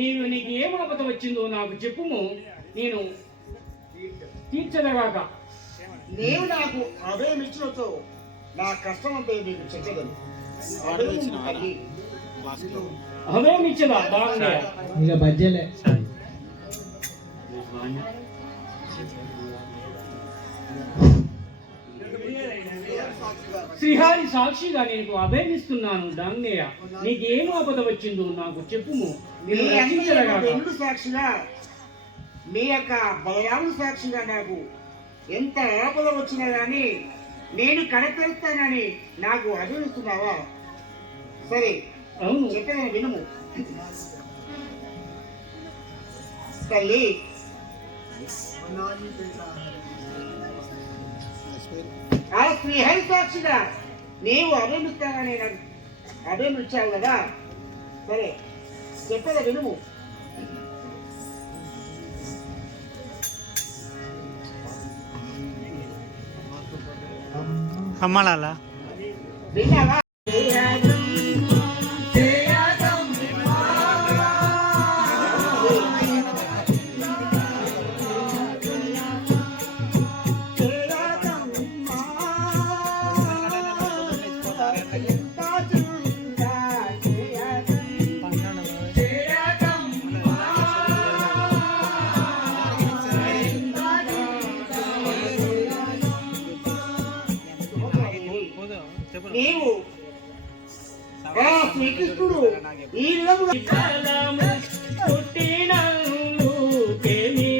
నీవు నీకు ఏం ఆపద వచ్చిందో నాకు చెప్పుము. నేను తీర్చదగాక నీవు నాకు అభయం ఇచ్చినతో నా కష్టం అంతా నీకు చెప్పగలను. అభయం దాంగే ఇక బజ్జలే. శ్రీహారి సాక్షిగా నీకు అభయమిస్తున్నాను దాంగయ్య నీకు ఏం ఆపద వచ్చిందో నాకు చెప్పుము. నేను సాక్షిగా మీ యొక్క బలరాముడు సాక్షిగా నాకు ఎంత ఆపద వచ్చినా కానీ నేను కడతెరుస్తానని నాకు అభివృస్తున్నావా సరే అవును. చెప్పిన వినుము. తల్లి. ఆ శ్రీహరి సాక్షిగా నీవు అభిమిస్తానని నాకు అభిమిచ్చావు కదా? సరే చెప్పేది వినుము అమ్మాళాలా విన్నావా? శ్రీకృష్ణుడు ఈ విధముగా ఫలము పుట్టినందు తెని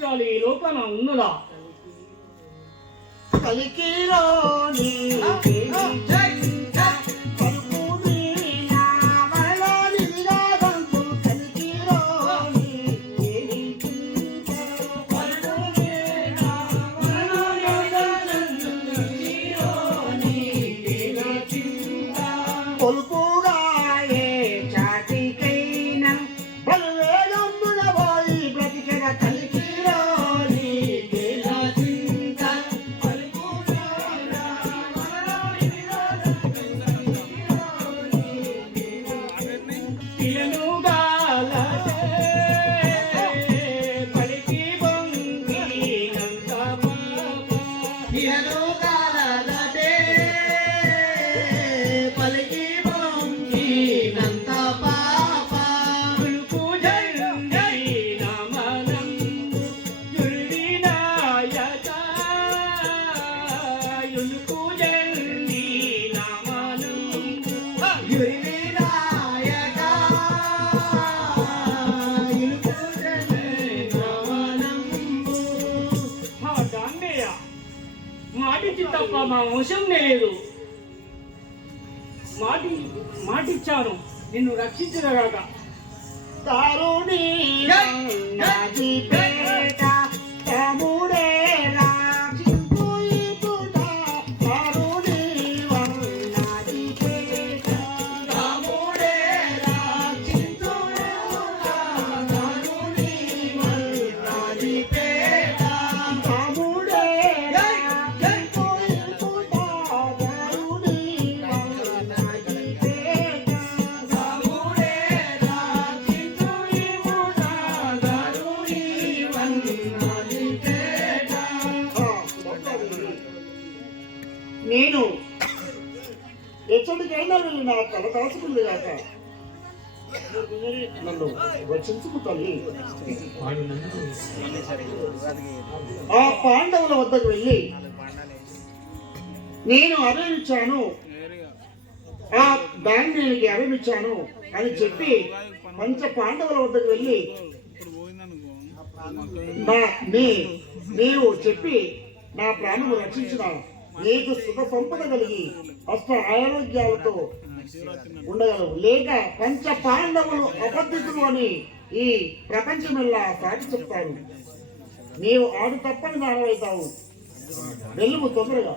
పాపిష్రాలు ఈ లోకాన ఉన్నదా? కలికిలోని మాటిచ్చి తప్ప మా వంశం లేదు. మాటి మాటిచ్చాను. నిన్ను రక్షించదగాక తరుణి ఎచ్చటికైనా వెళ్ళి నా తల దాసుకుంది కాక నన్ను రక్షించుకు తల్లి. ఆ పాండవుల వద్దకు వెళ్ళి నేను అరణించాను ఆ దాన్ని అరణించాను అని చెప్పి మంచి పాండవుల వద్దకు వెళ్ళి మీరు చెప్పి నా ప్రాణము రక్షించినాను నీకు సుఖ సంపద కలిగి అష్ట ఆరోగ్యాలతో ఉండగలవు. లేక పంచ పాండవులు అబద్ధితులు అని ఈ ఎలా సాటి చెప్తారు. నీవు ఆడు తప్పని దానవుతావు. వెలుగు తొందరగా.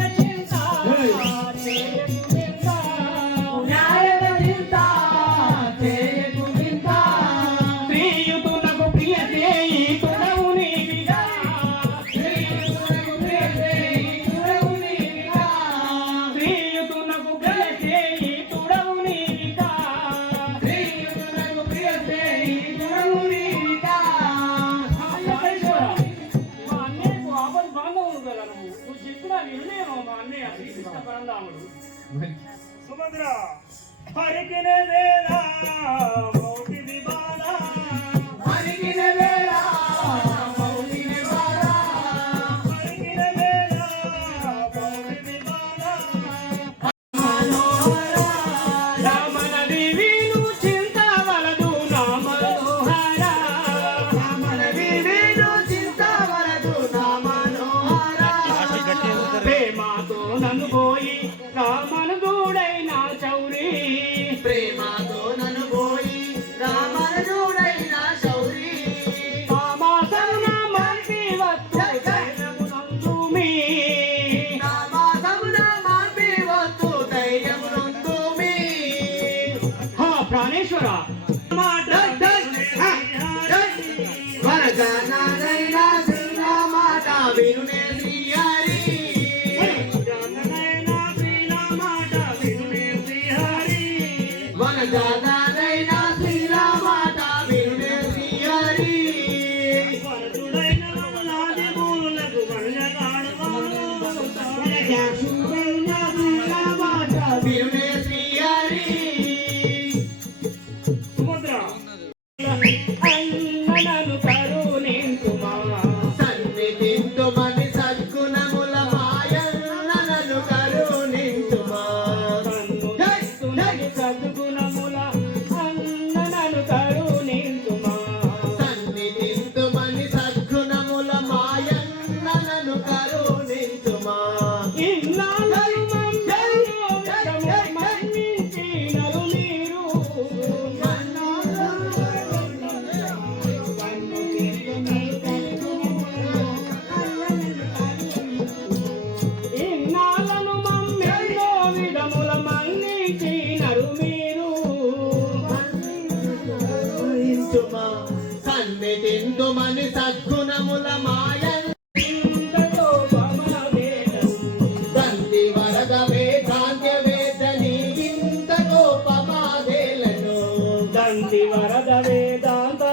দাদা